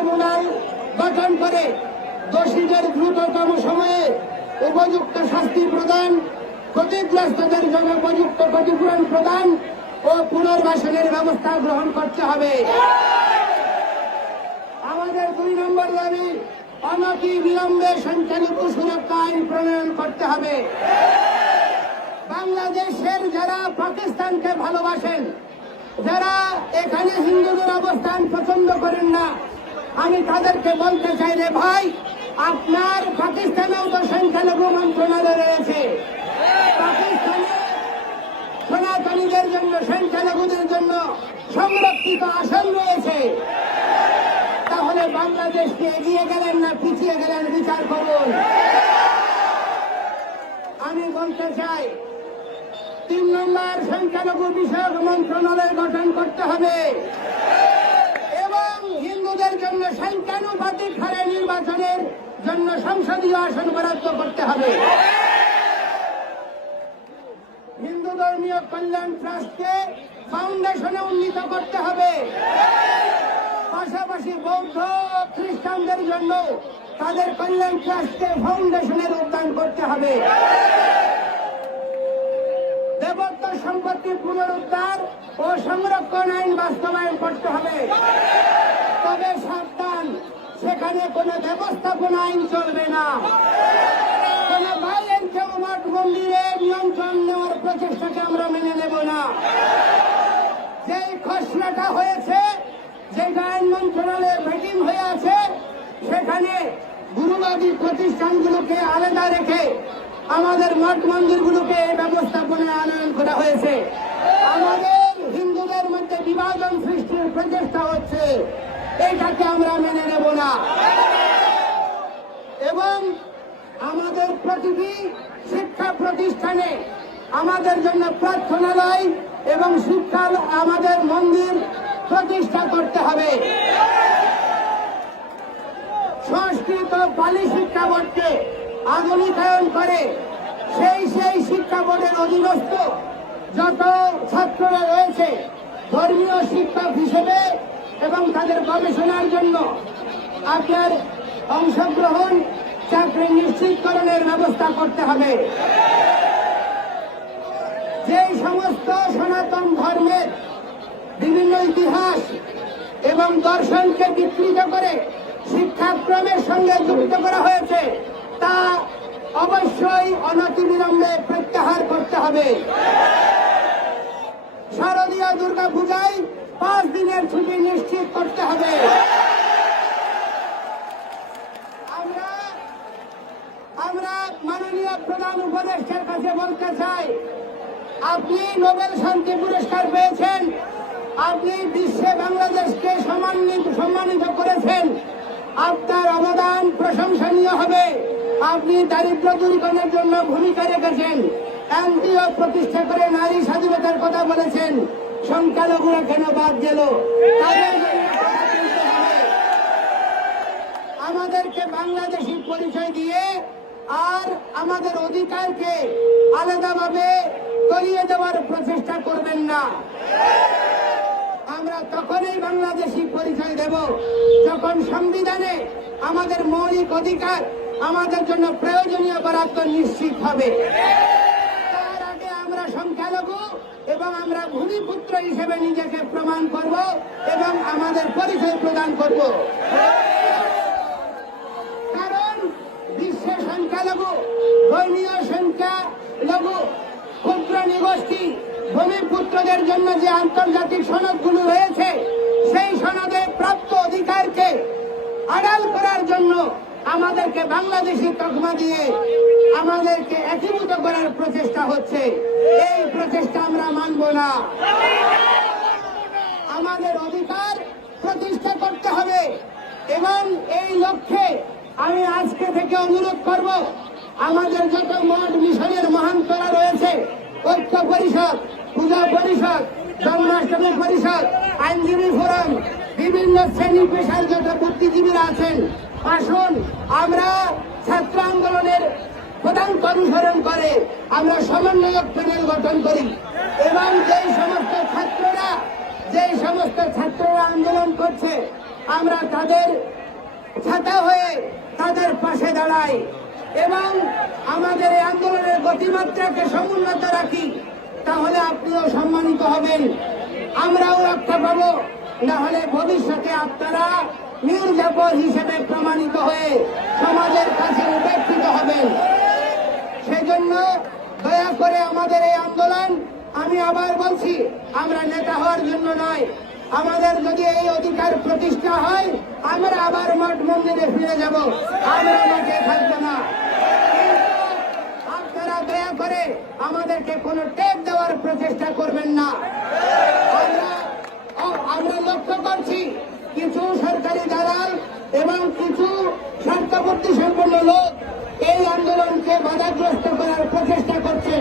Tribunal গঠন করে দোষীদের দ্রুততম সময়ে উপযুক্ত শাস্তি প্রদান, ক্ষতিগ্রস্তদের জন্য উপযুক্ত ক্ষতিপূরণ প্রদান ও পুনর্বাসনের ব্যবস্থা গ্রহণ করতে হবে। আমাদের দুই নম্বর দাবি অনতি বিলম্বে সংখ্যালঘু সুরক্ষা আইন প্রণয়ন করতে হবে। বাংলাদেশের যারা পাকিস্তানকে ভালোবাসেন, যারা এখানে হিন্দুদের অবস্থান পছন্দ করেন না আমি তাদেরকে বলতে চাই রে ভাই, আপনার পাকিস্তানেও তো সংখ্যালঘু মন্ত্রণালয় রয়েছে। পাকিস্তানে সনাতনীদের জন্য, সংখ্যালঘুদের জন্য সংরক্ষিত আসন রয়েছে। তাহলে বাংলাদেশকে এগিয়ে গেলেন না পিছিয়ে গেলেন বিচার করুন আমি বলতে চাই, তিন নম্বর সংখ্যালঘু বিষয়ক মন্ত্রণালয় গঠন করতে হবে এবং হিন্দুদের জন্য সংখ্যানুপাতিক হারে নির্বাচনের জন্য সংসদীয় আসন বরাদ্দ করতে হবে। হিন্দু ধর্মীয় কল্যাণ ট্রাস্টকে ফাউন্ডেশনে উন্নীত করতে হবে। পাশাপাশি বৌদ্ধ খ্রিস্টানদের জন্য তাদের কল্যাণ ট্রাস্টকে ফাউন্ডেশনের উদ্যান করতে হবে। দেবত্ব সম্পত্তি পুনরুদ্ধার ও সংরক্ষণ আইন বাস্তবায়ন করতে হবে। তবে সাবধান, সেখানে কোনো ব্যবস্থাপনা আইন না কোন ভাইলেন্স মঠ নিয়ন্ত্রণ নেওয়ার প্রচেষ্টাকে আমরা মেনে নেব না। যে খসড়াটা হয়েছে যে আইন মন্ত্রণালয়ের মিটিং হয়ে আছে, সেখানে গুরুবাদী প্রতিষ্ঠানগুলোকে আলাদা রেখে আমাদের মঠ মন্দিরগুলোকে এই ব্যবস্থাপনায় আনয়ন করা হয়েছে। আমাদের হিন্দুদের মধ্যে বিভাজন সৃষ্টির প্রচেষ্টা হচ্ছে। এইটাকে আমরা মেনে নেব না। এবং আমাদের প্রতিটি শিক্ষা প্রতিষ্ঠানে আমাদের জন্য প্রার্থনালয় এবং শিক্ষা আমাদের মন্দির প্রতিষ্ঠা করতে হবে। সংস্কৃত পালি শিক্ষা বোর্ডকে আধুনিকায়ন করে সেই সেই শিক্ষা বোর্ডের অধীনস্থ যত ছাত্ররা রয়েছে ধর্মীয় শিক্ষক হিসেবে এবং তাদের গবেষণার জন্য আপনার অংশগ্রহণ চাকরি নিশ্চিতকরণের ব্যবস্থা করতে হবে। যে সমস্ত সনাতন ধর্মের বিভিন্ন ইতিহাস এবং দর্শনকে বিকৃত করে শিক্ষাক্রমের সঙ্গে যুক্ত করা হয়েছে, তা অবশ্যই অনতিবিলম্বে প্রত্যাহার করতে হবে। শারদীয় দুর্গা পূজায় পাঁচ দিনের ছুটি নিশ্চিত করতে হবে আমরা আমরা মাননীয় প্রধান উপদেষ্টার কাছে বলতে চাই, আপনি নোবেল শান্তি পুরস্কার পেয়েছেন, আপনি বিশ্বে বাংলাদেশকে সম্মানিত সম্মানিত করেছেন, আপনার অবদান প্রশংসনীয় হবে, আপনি দারিদ্র দূরীকরণের জন্য ভূমিকা রেখেছেন এনজিও প্রতিষ্ঠা করে নারী স্বাধীনতার কথা বলেছেন, সংখ্যালঘুরা কেন বাদ গেল। আমাদেরকে বাংলাদেশি পরিচয় দিয়ে আর আমাদের অধিকারকে আলাদাভাবে তলিয়ে দেওয়ার প্রচেষ্টা করবেন না। আমরা তখনই বাংলাদেশি পরিচয় দেব, যখন সংবিধানে আমাদের মৌলিক অধিকার আমাদের জন্য প্রয়োজনীয় বরাদ্দ নিশ্চিত হবে। তার আগে আমরা সংখ্যালঘু এবং আমরা ভূমিপুত্র হিসেবে নিজেকে প্রমাণ করব এবং আমাদের পরিচয় প্রদান করব। বিশ্বে সংখ্যালঘু ধর্মীয় সংখ্যা লঘু ক্ষুদ্র নিগোষ্ঠী ভূমিপুত্রদের জন্য যে আন্তর্জাতিক সনদগুলো রয়েছে সেই সনদে প্রাপ্ত অধিকারকে আড়াল করার জন্য আমাদেরকে বাংলাদেশি তকমা দিয়ে আমাদেরকে একীভূত করার প্রচেষ্টা হচ্ছে। এই প্রচেষ্টা আমরা মানব না। আমাদের অধিকার প্রতিষ্ঠা করতে হবে এবং এই লক্ষ্যে আমি আজকে থেকে অনুরোধ করব, আমাদের যত মঠ মিশনের মহান্তরা রয়েছে, ঐক্য পরিষদ, পূজা পরিষদ, জন্মাষ্টমী পরিষদ, আইনজীবী ফোরাম, বিভিন্ন শ্রেণি পেশার যত বুদ্ধিজীবীরা আছেন, আসুন আমরা ছাত্র আন্দোলনের প্রধান অনুসরণ করে আমরা সমন্বয়ক প্যানেল গঠন করি। এবং যেই সমস্ত ছাত্ররা যে সমস্ত ছাত্ররা আন্দোলন করছে, আমরা তাদের ছাতা হয়ে এবং আমাদের এই আন্দোলনের গতিমাত্রাকে সমুন্নত রাখি, তাহলে আপনিও সম্মানিত হবেন। আমরাও রক্ষা পাবো না হলে ভবিষ্যতে আপনারা নির্যাপন হিসেবে প্রমাণিত হয়ে সমাজের কাছে উপেক্ষিত হবেন। সেজন্য দয়া করে আমাদের এই আন্দোলন, আমি আবার বলছি, আমরা নেতা হওয়ার জন্য নয় আমাদের যদি এই অধিকার প্রতিষ্ঠা হয়, আমরা আবার মঠ মন্দিরে ফিরে যাব। আমরা মাঠে থাকব না। আপনারা দয়া করে আমাদেরকে কোনো টেপ দেওয়ার প্রচেষ্টা করবেন না। আমরা লক্ষ্য করছি কিছু সরকারি দালাল এবং কিছু স্বার্থপূর্তি সম্পন্ন লোক এই আন্দোলনকে বাধাগ্রস্ত করার প্রচেষ্টা করছে।